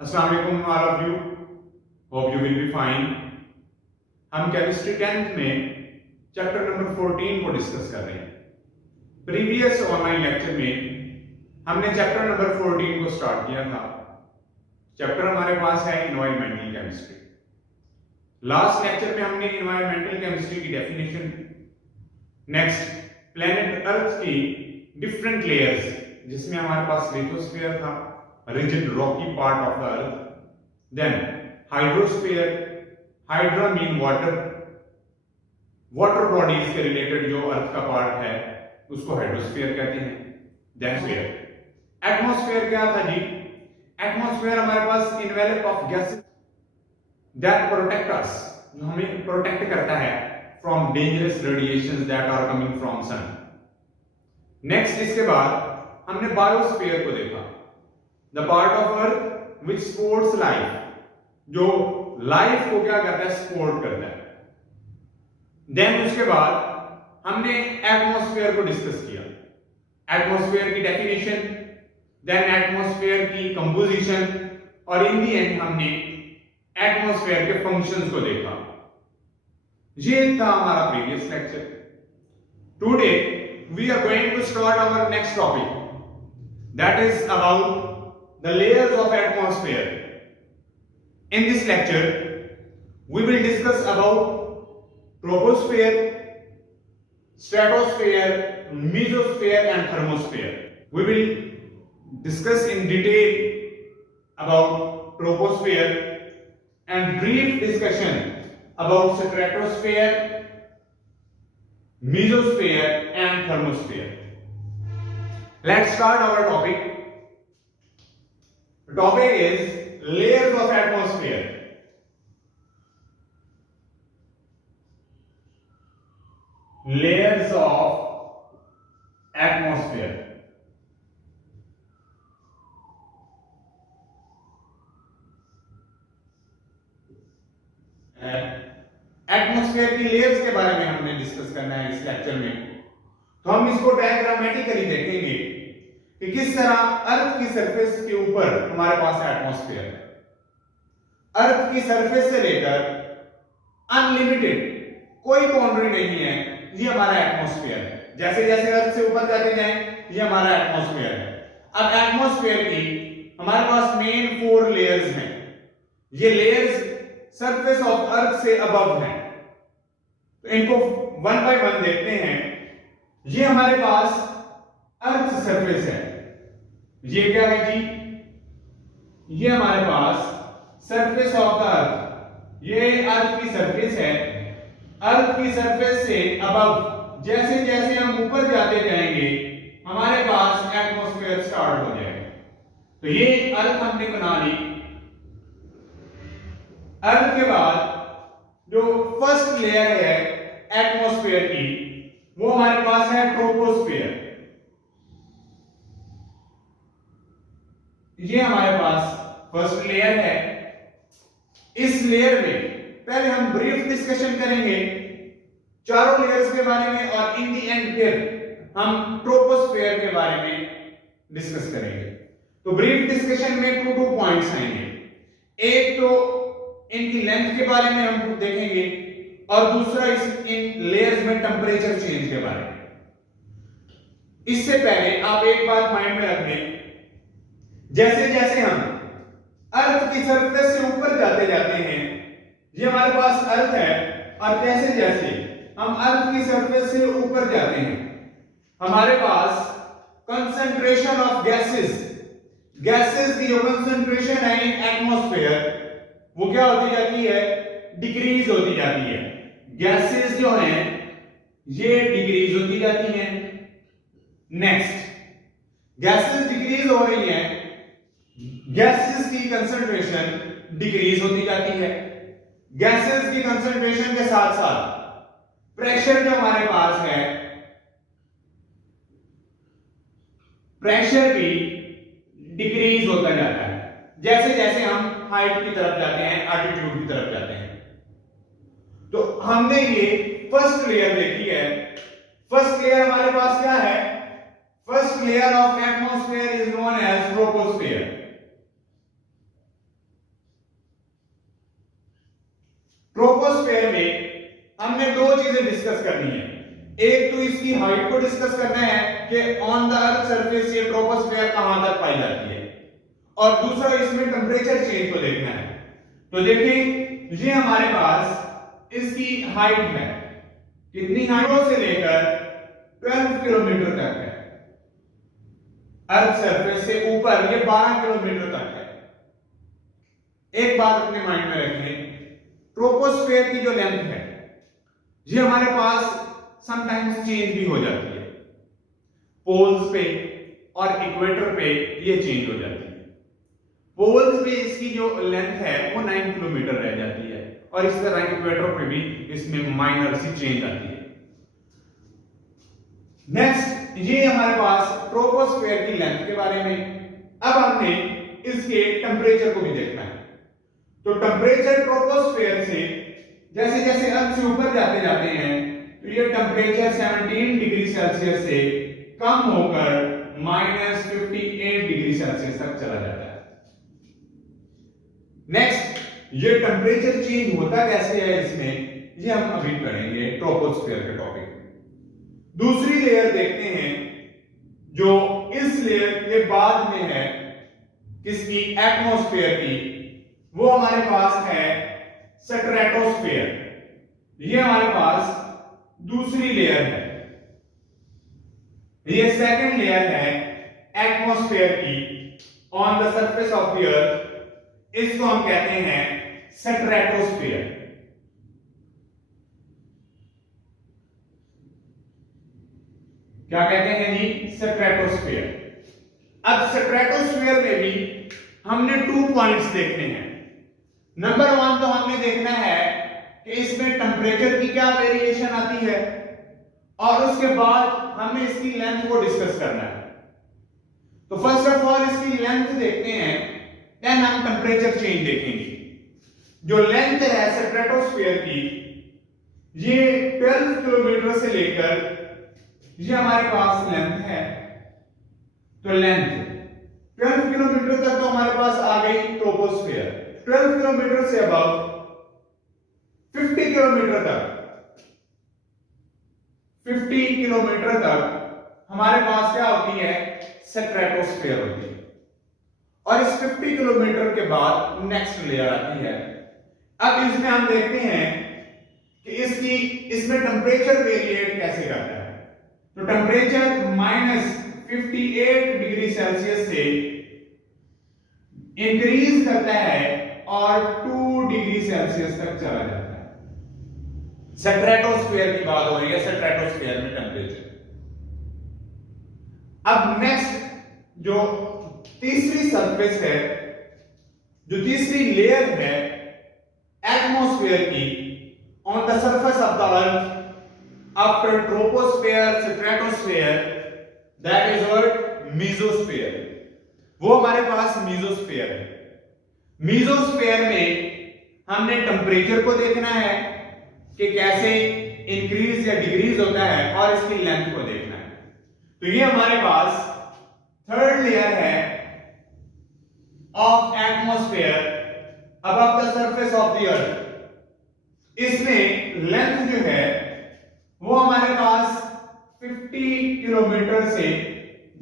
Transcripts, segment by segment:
अस्सलाम वालेकुम all of you, hope you will be fine. हम केमिस्ट्री 10th में चैप्टर नंबर 14 को डिस्कस कर रहे हैं। प्रीवियस ऑनलाइन लेक्चर में हमने चैप्टर नंबर 14 को स्टार्ट किया था। चैप्टर हमारे पास है एनवायरमेंटल केमिस्ट्री। लास्ट लेक्चर में हमने एनवायरमेंटल केमिस्ट्री की डेफिनेशन, नेक्स्ट प्लेनेट अर्थ की डिफरेंट लेयर्स, जिसमें हमारे पास लिथोस्फीयर था, rigid rocky part of the earth, then hydrosphere, hydra mean water bodies के related जो अर्थ का पार्ट है उसको हाइड्रोस्फीयर कहते हैं। then sphere, atmosphere क्या था जी? atmosphere हमारे पास envelope of gases that protect us, जो हमें प्रोटेक्ट करता है from dangerous radiations that are coming from sun। next इसके बाद हमने बायोस्फीयर को देखा, the part of earth which supports life, जो लाइफ को क्या करता है, सपोर्ट करता है। देन उसके बाद हमने एटमॉस्फेयर को डिस्कस किया, एटमॉस्फेयर की डेफिनेशन, देन एटमॉस्फेयर की कंपोजिशन, और इन दी एंड हमने एटमॉस्फेयर के फंक्शंस को देखा। ये था हमारा previous lecture. Today we are going to start our next topic, that is about the layers of atmosphere. In this lecture we will discuss about troposphere, stratosphere, mesosphere and thermosphere. We will discuss in detail about troposphere and brief discussion about stratosphere, mesosphere and thermosphere. Let's start our topic. The topic is layers of atmosphere. Layers of atmosphere. Atmosphere की layers के बारे में हमने discuss करना है इस lecture में। तो हम इसको डायग्रामेटिकली देखेंगे कि किस तरह अर्थ की सरफेस के ऊपर हमारे पास एटमॉस्फेयर है। अर्थ की सरफेस से लेकर अनलिमिटेड कोई बाउंड्री नहीं है, ये हमारा एटमॉस्फेयर है। जैसे जैसे अर्थ से ऊपर जाते जाएं, ये हमारा एटमॉस्फेयर है। अब एटमॉस्फेयर की हमारे पास मेन 4 लेयर्स हैं। ये लेयर्स सरफेस ऑफ अर्थ से अबव हैं, तो इनको वन बाय वन देखते हैं। ये हमारे पास अर्थ सरफेस है, ये क्या है जी? ये हमारे पास सरफेस ऑफ द अर्थ, ये अर्थ की सरफेस है। अर्थ की सरफेस से अबव जैसे जैसे हम ऊपर जाते जाएंगे हमारे पास एटमॉस्फेयर स्टार्ट हो जाएगा। तो ये अर्थ हमने बना ली। अर्थ के बाद जो फर्स्ट लेयर है एटमॉस्फेयर की, वो हमारे पास है ट्रोपोस्फेयर। ये हमारे पास फर्स्ट लेयर है। इस लेयर में पहले हम ब्रीफ डिस्कशन करेंगे चारों लेयर्स के बारे में, और इन दी एंड फिर हम ट्रोपोस्फेयर के बारे में डिस्कस करेंगे। तो ब्रीफ डिस्कशन में 2 पॉइंट्स आएंगे। एक तो इनकी लेंथ के बारे में हम देखेंगे, और दूसरा इन लेयर्स में टेंपरेचर चेंज के बारे में। इससे पहले आप एक बात माइंड में रखें, जैसे जैसे हम अर्थ की सरफेस से ऊपर जाते जाते हैं, ये हमारे पास अर्थ है, और जैसे जैसे हम अर्थ की सरफेस से ऊपर जाते हैं हमारे पास कंसंट्रेशन ऑफ गैसेस की जो कंसंट्रेशन है इन एटमॉस्फेयर, वो क्या होती जाती है? डिक्रीज होती जाती है। गैसेस जो हैं ये डिक्रीज होती जाती हैं। नेक्स्ट, गैसेस डिक्रीज हो रही हैं, गैसेस की कंसंट्रेशन डिक्रीज होती जाती है। गैसेस की कंसंट्रेशन के साथ साथ प्रेशर जो हमारे पास है, प्रेशर भी डिक्रीज होता जाता है जैसे जैसे हम हाइट की तरफ जाते हैं, एल्टीट्यूड की तरफ जाते हैं। तो हमने ये फर्स्ट लेयर देखी है। फर्स्ट लेयर हमारे पास क्या है? First layer of atmosphere is known as troposphere. Discuss करनी है। एक तो इसकी हाइट को डिस्कस करना है कि ऑन द अर्थ सरफेस ये ट्रोपोस्फेयर कहां तक पाई जाती है, और दूसरा इसमें टेंपरेचर चेंज को देखना है। तो देखिए ये हमारे पास इसकी हाइट है, कितनी हाइट से लेकर 12 किलोमीटर तक है, अर्थ सरफेस से ऊपर ये 12 किलोमीटर तक है। एक बात अपने माइंड में रखें, ट्रोपोस्फेयर की जो लेंथ है ये हमारे पास समटाइम्स चेंज भी हो जाती है, पोल्स पे और इक्वेटर पे ये चेंज हो जाती है। पोल्स पे इसकी जो लेंथ है वो 9 किलोमीटर रह जाती है, और इस तरह इक्वेटर पे भी इसमें माइनर सी चेंज आती है। नेक्स्ट ये हमारे पास ट्रोपोस्फेयर की लेंथ के बारे में। अब हमने इसके टेंपरेचर को भी देखना है। तो टेंपरेचर ट्रोपोस्फेयर से जैसे जैसे अर्थ से ऊपर जाते जाते हैं तो ये टेंपरेचर 17 डिग्री सेल्सियस से कम होकर -58 डिग्री सेल्सियस तक चला जाता है। नेक्स्ट ये टेंपरेचर चेंज होता कैसे है इसमें, ये हम अभी पढ़ेंगे ट्रोपोस्फेयर के टॉपिक में। दूसरी लेयर देखते हैं जो इस लेयर के बाद में है, किसकी, एटमॉस्फेयर की, वो हमारे पास है स्ट्रेटोस्फेयर। ये हमारे पास दूसरी लेयर है, ये सेकंड लेयर है एटमॉस्फेयर की on the surface of the अर्थ। इसको हम कहते हैं स्ट्रेटोस्फेयर। क्या कहते हैं जी, स्ट्रेटोस्फेयर। अब स्ट्रेटोस्फेयर में भी हमने 2 पॉइंट्स देखने हैं। नंबर 1 तो हमने देखना है कि इसमें टेंपरेचर की क्या वेरिएशन आती है, और उसके बाद हमें इसकी लेंथ को डिस्कस करना है। तो फर्स्ट ऑफ ऑल इसकी लेंथ देखते हैं, देन हम टेंपरेचर चेंज देखेंगे। जो लेंथ है स्ट्रेटोस्फेयर की, ये 12 किलोमीटर से लेकर ये हमारे पास लेंथ है। तो लेंथ 12 किलोमीटर तक तो हमारे पास आ गई ट्रोपोस्फेयर। 12 किलोमीटर से अबव 50 किलोमीटर तक, 50 किलोमीटर तक हमारे पास क्या होती है, स्ट्रेटोस्फेयर होती है। और इस 50 किलोमीटर के बाद नेक्स्ट लेयर आती है। अब इसमें हम देखते हैं कि इसमें टेंपरेचर वेरिएट कैसे करता है। तो टेंपरेचर -58 डिग्री सेल्सियस से इंक्रीज करता है और 2 डिग्री सेल्सियस तक चला जाता है। स्ट्रेटोस्फेयर की बात हो रही है, स्ट्रेटोस्फेयर में टेंपरेचर। अब नेक्स्ट जो तीसरी सरफेस है, जो तीसरी लेयर है एटमॉस्फेयर की on the surface of the earth after troposphere, stratosphere, that is what, mesosphere. वो हमारे पास मेसोस्फेयर है। मेसोस्फेयर में हमने टेंपरेचर को देखना है कि कैसे इंक्रीज या डिक्रीज होता है, और इसकी लेंथ को देखना है। तो ये हमारे पास थर्ड लेयर है of atmosphere above the surface of the अर्थ। इसमें लेंथ जो है वो हमारे पास 50 किलोमीटर से,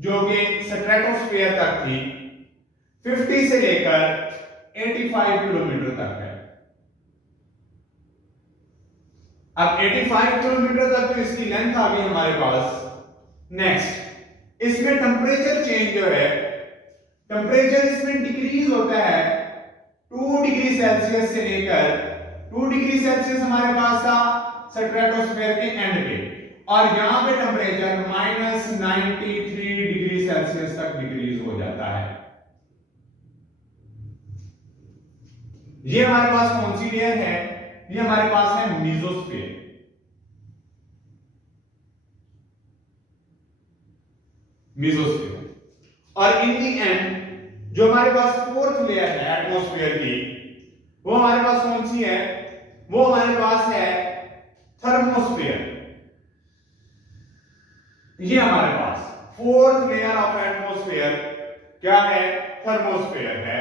जो कि स्ट्रेटोस्फेयर तक थी, 50 से लेकर 85 किलोमीटर तक है। अब 85 किलोमीटर तक तो इसकी लेंथ आ गई हमारे पास। नेक्स्ट इसमें टेंपरेचर चेंज जो है, टेंपरेचर इसमें डिक्रीज होता है 2 डिग्री सेल्सियस से लेकर, 2 डिग्री सेल्सियस हमारे पास था स्ट्रेटोस्फेयर के एंड पे, और यहां पे टेंपरेचर -93 डिग्री सेल्सियस तक डिक्रीज हो जाता है। ये हमारे पास कौन सी लेयर है, ये हमारे पास है मेसोस्फेयर। मेसोस्फेयर। और इन दी एंड जो हमारे पास फोर्थ लेयर है एटमॉस्फेयर की, वो हमारे पास कौन सी है, वो हमारे पास है थर्मोस्फेयर। ये हमारे पास फोर्थ लेयर ऑफ एटमॉस्फेयर क्या है, थर्मोस्फेयर है।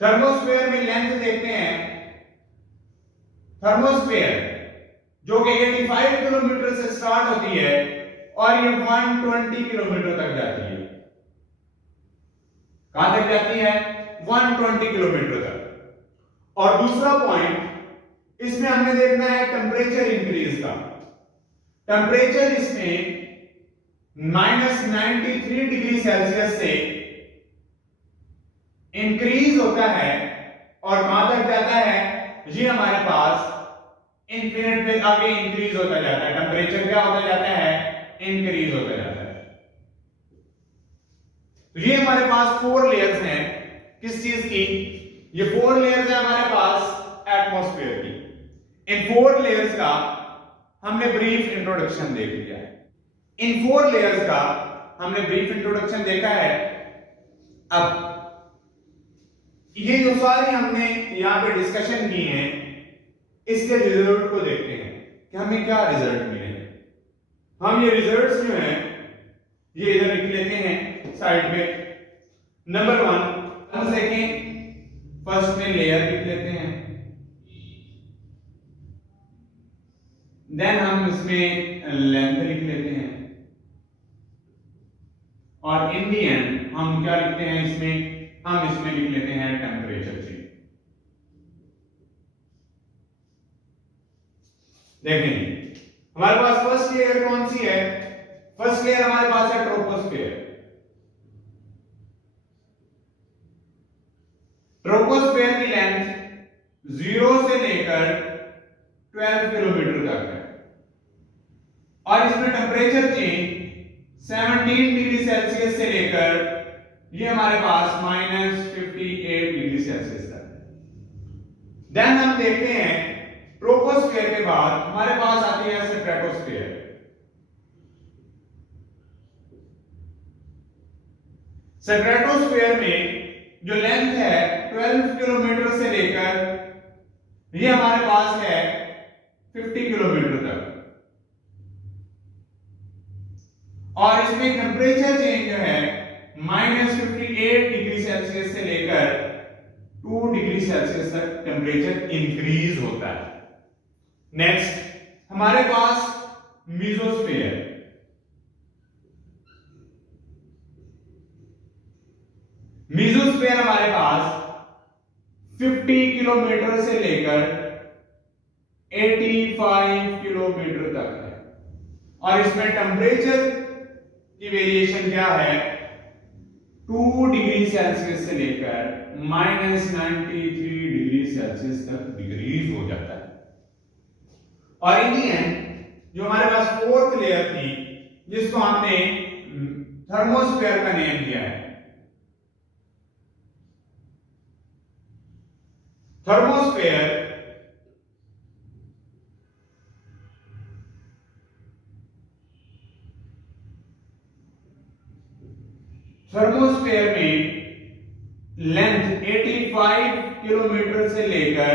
थर्मोस्फेयर में लेंथ देखते हैं। थर्मोस्फेयर जो कि 85 किलोमीटर से स्टार्ट होती है और ये 120 किलोमीटर तक जाती है। कहां तक जाती है? 120 किलोमीटर तक। और दूसरा पॉइंट इसमें हमने देखना है टेम्परेचर इंक्रीज का। टेम्परेचर इसमें -93 डिग्री सेल्सियस से इंक्रीज होता है और कहां तक जाता है? ये हमारे पास इंफिनिट पे आगे इंक्रीज होता जाता है। टेम्परेचर क्या होता जाता है? इंक्रीज होता जाता है। तो ये हमारे पास 4 लेयर्स हैं। किस चीज की? ये 4 लेयर्स है हमारे पास एटमॉस्फेयर की। इन 4 लेयर्स का हमने ब्रीफ इंट्रोडक्शन देख लिया है। इन 4 लेयर्स का हमने ब्रीफ इंट्रोडक्शन देखा है। अब ये जो सारी हमने यहां पे डिस्कशन की हैं, इसके रिजल्ट को देखते हैं कि हमें क्या रिजल्ट मिले। हम ये रिजल्ट्स जो हैं ये इधर लिख लेते हैं साइड पे। नंबर 1 हम देखें, फर्स्ट में लेयर लिख लेते हैं, देन हम इसमें लेंथ लिख लेते हैं और इन दी एंड हम क्या लिखते हैं इसमें? हम इसमें लिख लेते हैं टेम्परेचर चेंज। देखेंगे हमारे पास फर्स्ट लेयर कौन सी है? फर्स्ट लेयर हमारे पास है ट्रोपोस्फेयर। ट्रोपोस्फेयर की लेंथ 0 से लेकर 12 किलोमीटर तक है और इसमें टेम्परेचर चेंज 17 डिग्री सेल्सियस से लेकर ये हमारे पास -58 डिग्री सेल्सियस तक है। देन हम देखते हैं ट्रोपोस्फेयर के बाद हमारे पास आती है स्ट्रेटोस्फेयर। स्ट्रेटोस्फेयर में जो लेंथ है 12 किलोमीटर से लेकर ये हमारे पास है 50 किलोमीटर तक और इसमें टेम्परेचर चेंज जो है -58 डिग्री सेल्सियस से लेकर 2 डिग्री सेल्सियस तक टेम्परेचर इंक्रीज होता है। नेक्स्ट हमारे पास मीजोस्फीयर। मीजोस्फीयर हमारे पास 50 किलोमीटर से लेकर 85 किलोमीटर तक है और इसमें टेम्परेचर की वेरिएशन क्या है? 2 डिग्री सेल्सियस से लेकर -93 डिग्री सेल्सियस तक डिक्रीज हो जाता है। और इन दी एंड जो हमारे पास 4th लेयर थी जिसको हमने थर्मोस्फेयर का नेम दिया है। थर्मोस्फेयर में लेंथ 85 किलोमीटर से लेकर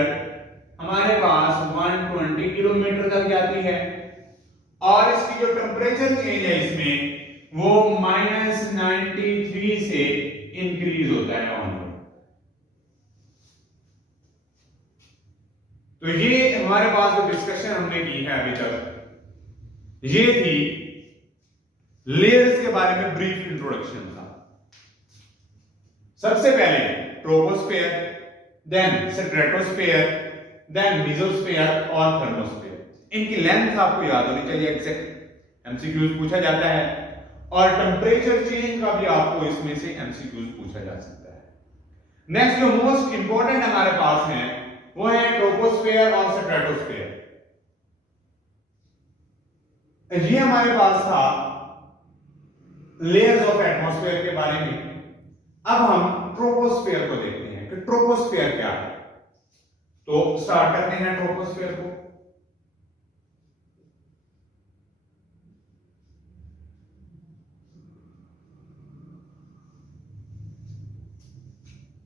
हमारे पास 120 किलोमीटर तक जाती है और इसकी जो टेम्परेचर चेंज है इसमें वो -93 से इंक्रीज होता है ऑनवर्ड। तो ये हमारे पास जो डिस्कशन हमने की है अभी तक, ये थी लेयर्स के बारे में ब्रीफ इंट्रोडक्शन था। सबसे पहले troposphere, then stratosphere, then mesosphere और थर्मोस्फेयर। इनकी लेंथ आपको याद होनी चाहिए, एग्जैक्ट एमसीक्यूज पूछा जाता है और टेम्परेचर चेंज का भी आपको इसमें से एमसीक्यूज पूछा जा सकता है। नेक्स्ट जो मोस्ट इंपॉर्टेंट हमारे पास है वो है ट्रोपोस्फेयर और स्ट्रेटोस्फेयर। ये हमारे पास था लेयर्स ऑफ एटमॉस्फेयर के बारे में। अब हम ट्रोपोस्फेयर को देखते हैं कि ट्रोपोस्फेयर क्या है। तो स्टार्ट करते हैं ट्रोपोस्फेयर को।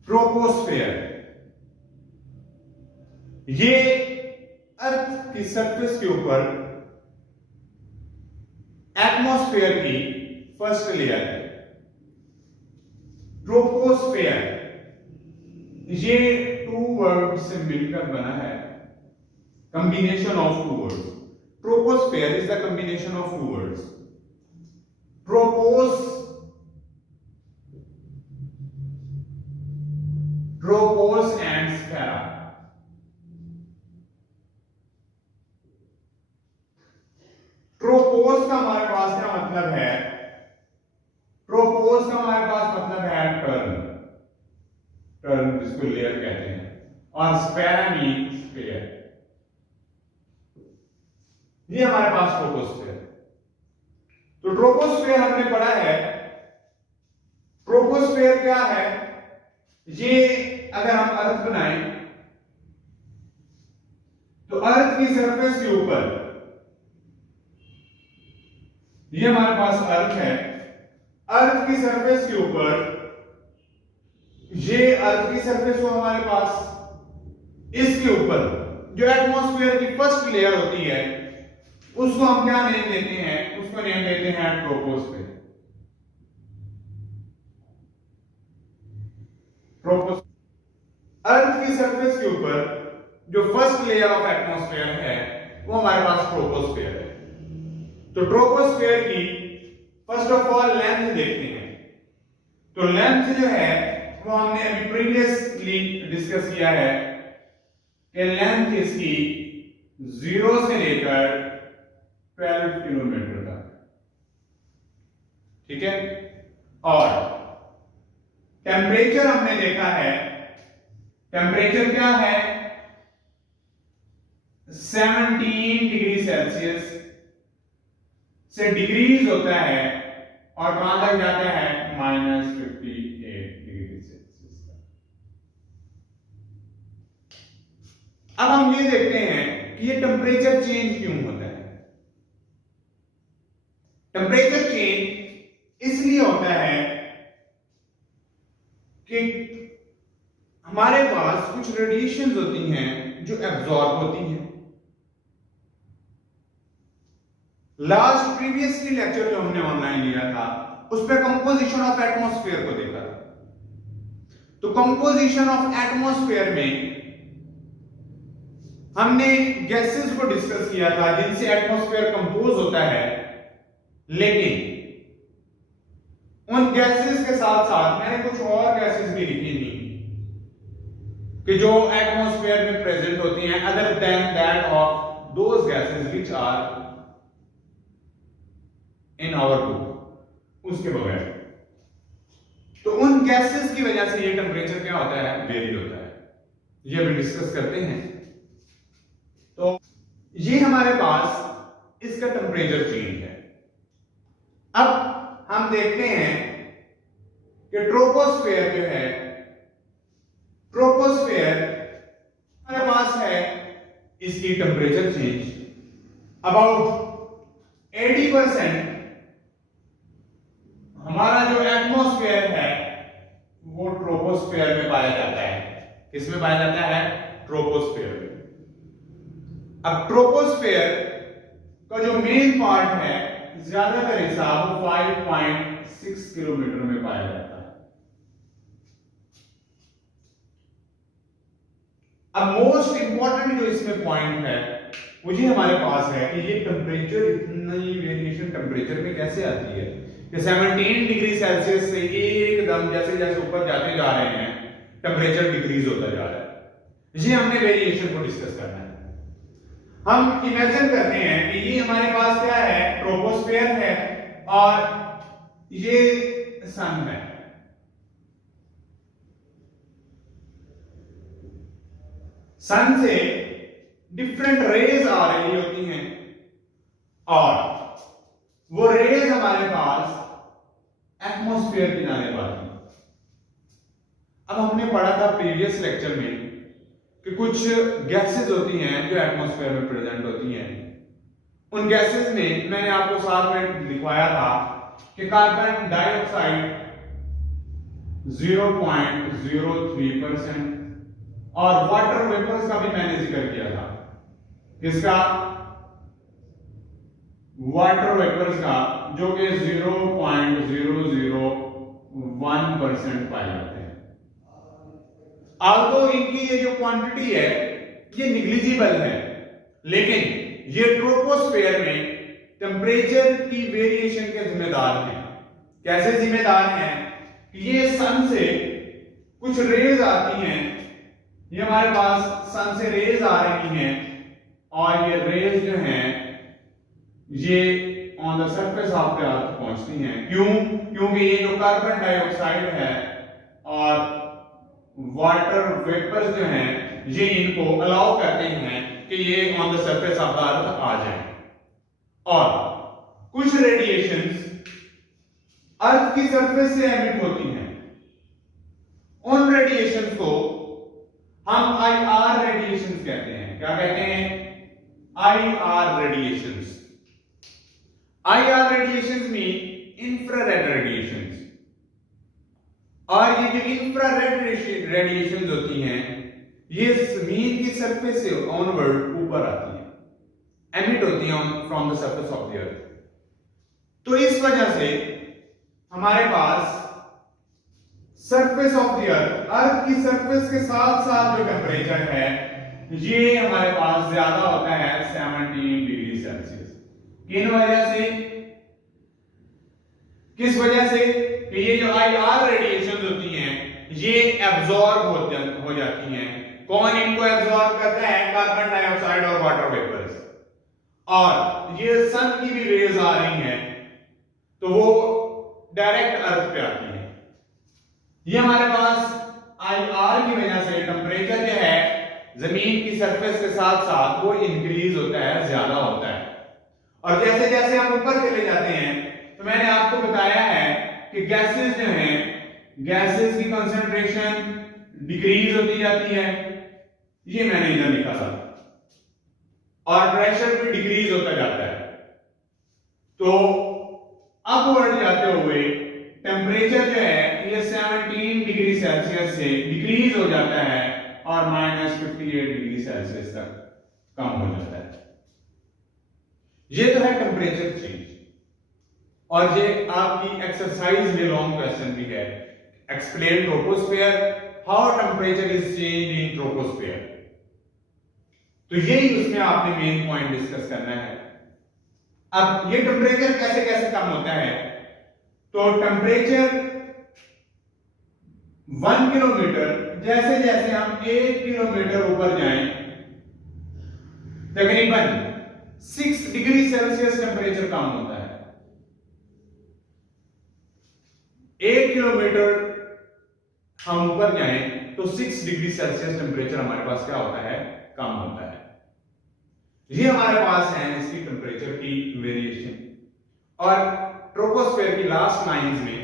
ट्रोपोस्फेयर ये अर्थ की सरफेस के ऊपर एटमॉस्फेयर की फर्स्ट लेयर है। ट्रोपोस्फेयर ये 2 वर्ड से मिलकर बना है, combination of 2 word. Troposphere is the combination of two words. Tropos and sphera. ट्रोपोस का हमारे पास क्या मतलब है? ट्रोपोस का हमारे पास मतलब है टर्न जिसको लेयर कहते हैं, और स्फेरा मीन स्फीयर। ये हमारे पास ट्रोपोस्फेयर। तो ट्रोपोस्फेयर हमने पढ़ा है। ट्रोपोस्फेयर क्या है? ये अगर हम अर्थ बनाएं तो अर्थ की सरफेस के ऊपर, ये हमारे पास अर्थ है, अर्थ की सरफेस के ऊपर, ये अर्थ की सरफेस हो हमारे पास, इसके ऊपर जो एटमॉस्फेयर की फर्स्ट लेयर होती है उसको हम क्या नेम देते हैं? उसको नेम देते हैं ट्रोपोस्फेयर। अर्थ की सरफेस के ऊपर जो फर्स्ट लेयर ऑफ एटमॉस्फेयर है वो हमारे पास ट्रोपोस्फेयर है। तो ट्रोपोस्फेयर की फर्स्ट ऑफ ऑल लेंथ देखते हैं। तो लेंथ जो है वो हमने अभी प्रीवियसली डिस्कस किया है कि लेंथ इसकी 0 से लेकर 12 किलोमीटर तक, ठीक है। और टेम्परेचर हमने देखा है, टेम्परेचर क्या है? 17 डिग्री सेल्सियस से डिग्रीज होता है और कहां तक जाता है? -58 डिग्री सेल्सियस तक। अब हम ये देखते हैं कि ये टेम्परेचर चेंज क्यों होता है। टेम्परेचर चेंज इसलिए होता है कि हमारे पास कुछ रेडिएशंस होती हैं जो एब्जॉर्ब होती हैं। लास्ट प्रीवियसली लेक्चर जो हमने ऑनलाइन लिया था उस पे कंपोजिशन ऑफ एटमॉस्फेयर को देखा था। तो कंपोजिशन ऑफ एटमॉस्फेयर में हमने गैसेस को डिस्कस किया था जिनसे एटमॉस्फेयर कंपोज होता है, लेकिन उन गैसेस के साथ साथ मैंने कुछ और गैसेस भी लिखी थी कि जो एटमॉस्फेयर में प्रेजेंट होती हैं, other than that of those gases which are in our book, उसके बगैर। तो उन गैसेस की वजह से ये टेम्परेचर क्या होता है? वेरी होता है। ये अभी डिस्कस करते हैं। तो ये हमारे पास इसका टेम्परेचर चेंज है। अब हम देखते हैं कि ट्रोपोस्फेयर जो है, ट्रोपोस्फेयर हमारे पास है इसकी टेम्परेचर चेंज अबाउट 80%। हमारा जो एटमॉस्फेयर है वो ट्रोपोस्फेयर में पाया जाता है। किसमें पाया जाता है? ट्रोपोस्फेयर में। अब ट्रोपोस्फेयर का जो मेन पार्ट है, ज्यादातर हिस्सा वो 5.6 किलोमीटर में पाया जाता है। अब मोस्ट इंपॉर्टेंट जो इसमें पॉइंट है वो ये हमारे पास है कि ये टेम्परेचर, इतनी वेरिएशन टेम्परेचर में कैसे आती है कि 17 डिग्री सेल्सियस से एकदम जैसे जैसे ऊपर जाते जा रहे हैं टेम्परेचर डिक्रीज होता जा रहा है। ये हमने वेरिएशन को डिस्कस करना है। हम इमेजिन करते हैं कि ये हमारे पास क्या है? ट्रोपोस्फेयर है और ये सन है। सन से डिफरेंट रेज आ रही होती हैं और वो रेज हमारे पास एटमॉस्फेयर की जाने वाली। अब हमने पढ़ा था प्रीवियस लेक्चर में कि कुछ गैसेस होती हैं जो एटमॉस्फेयर में प्रेजेंट होती हैं। उन गैसेस में मैंने आपको साथ में लिखवाया था कि कार्बन डाइऑक्साइड 0.03% और वाटर वेपर्स का भी मैंने जिक्र किया था। किसका? वाटर वेपर्स का, जो कि 0.001% पाए जाते हैं। आल्दो इनकी ये जो क्वांटिटी है ये निग्लिजिबल है, लेकिन ये ट्रोपोस्फेयर में टेम्परेचर की वेरिएशन के जिम्मेदार हैं। कैसे जिम्मेदार हैं? ये सन से कुछ रेज आती हैं, ये हमारे पास सन से रेज आ रही हैं और ये रेज जो हैं ये on the surface of the अर्थ पहुंचती हैं। क्यों? क्योंकि ये जो कार्बन डाइऑक्साइड है और वाटर वेपर्स जो हैं ये इनको अलाउ करते हैं कि ये on the surface of the earth आ जाएं। और कुछ रेडिएशंस अर्थ की सरफेस से एमिट होती हैं, उन रेडिएशंस को हम आईआर रेडिएशंस कहते हैं। क्या कहते हैं? IR radiations. IR radiations mean infrared radiations. और ये जो इंफ्रारेड रेडिएशंस होती हैं ये जमीन की सरफेस से ऑनवर्ड ऊपर आती हैं, एमिट होती हैं from the surface of the अर्थ। तो इस वजह से हमारे पास सरफेस ऑफ द अर्थ की सरफेस के साथ साथ जो टेम्परेचर है ये हमारे पास ज्यादा होता है 17 डिग्री सेल्सियस। किन वजह से? किस वजह से? कि ये जो आईआर रेडिएशंस होती हैं ये एब्जॉर्ब हो जाती हैं। कौन इनको एब्जॉर्ब करता है? कार्बन डाइऑक्साइड और वाटर वेपर्स। और ये सन की भी रेज आ रही हैं तो वो डायरेक्ट अर्थ पे आती है। ये हमारे पास आईआर की वजह से टेम्परेचर जो है जमीन की सरफेस के साथ साथ वो इंक्रीज होता है, ज्यादा होता है। और जैसे जैसे हम ऊपर चले जाते हैं तो मैंने आपको बताया है कि गैसेस जो हैं, गैसेस की कंसंट्रेशन डिक्रीज होती जाती है, ये मैंने इधर लिखा था, और प्रेशर भी डिक्रीज होता जाता है। तो अपवर्ड जाते हुए टेम्परेचर जो है ये 17 डिग्री सेल्सियस से डिक्रीज हो जाता है और -58 डिग्री सेल्सियस तक कम हो जाता है। ये तो है टेम्परेचर चेंज। और ये आपकी एक्सरसाइज में लॉन्ग क्वेश्चन भी है, explain troposphere, how temperature is change in troposphere. तो यही उसमें आपने मेन पॉइंट डिस्कस करना है। अब ये टेम्परेचर कैसे कैसे कम होता है? तो टेम्परेचर 1 किलोमीटर, जैसे जैसे हम 1 किलोमीटर ऊपर जाएं तकरीबन 6 डिग्री सेल्सियस टेम्परेचर कम होता है। 1 किलोमीटर हम ऊपर जाएं तो 6 डिग्री सेल्सियस टेम्परेचर हमारे पास क्या होता है? कम होता है। ये हमारे पास है इसकी टेम्परेचर की वेरिएशन। और ट्रोपोस्फेयर की लास्ट लाइंस में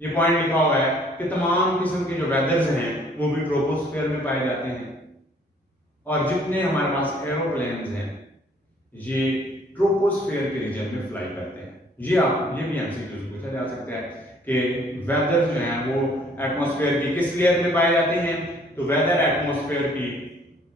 ये पॉइंट लिखा हुआ है कि तमाम किस्म के जो वेदर्स हैं वो भी ट्रोपोस्फेयर में पाए जाते हैं। और जितने हमारे पास एरोप्लेन्स हैं ये ट्रोपोस्फेयर के रीजन में फ्लाई करते हैं। ये भी एमसीक्यू से पूछा जा सकता है कि वेदर जो है वो एटमॉस्फेयर की किस लेयर में पाए जाते हैं? तो वेदर एटमॉस्फेयर की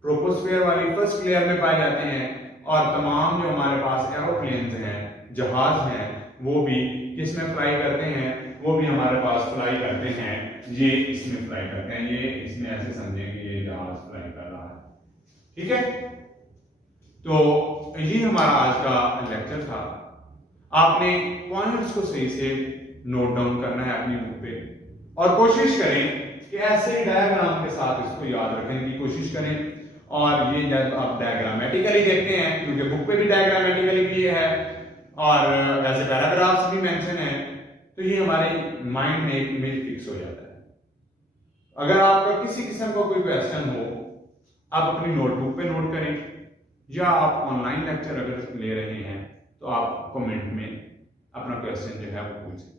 ट्रोपोस्फेयर वाली फर्स्ट लेयर में पाए जाते हैं। और तमाम जो हमारे पास एरोप्लेन्स हैं, जहाज हैं, वो भी किसमें फ्लाई करते हैं? वो भी हमारे पास फ्लाई करते हैं, ये इसमें फ्लाई करते हैं। ये इसमें ऐसे समझें कि ये जहाज फ्लाई कर रहा है। ठीक है, तो ये हमारा आज का लेक्चर था। आपने पॉइंट्स को सही से नोट डाउन करना है अपनी बुक पे और कोशिश करें कि ऐसे डायग्राम के साथ इसको याद रखने की कोशिश करें। और ये जब आप डायग्रामेटिकली देखते हैं, क्योंकि बुक पे भी डायग्रामेटिकली किए है और वैसे पैराग्राफ्स भी मेंशन है, तो ये हमारे माइंड में एक इमेज फिक्स हो जाता है। अगर आपका किसी किस्म का कोई क्वेश्चन हो, आप अपनी नोटबुक पे नोट करें, या आप ऑनलाइन लेक्चर अगर ले रहे हैं तो आप कमेंट में अपना क्वेश्चन जो है वो पूछ सकते हैं।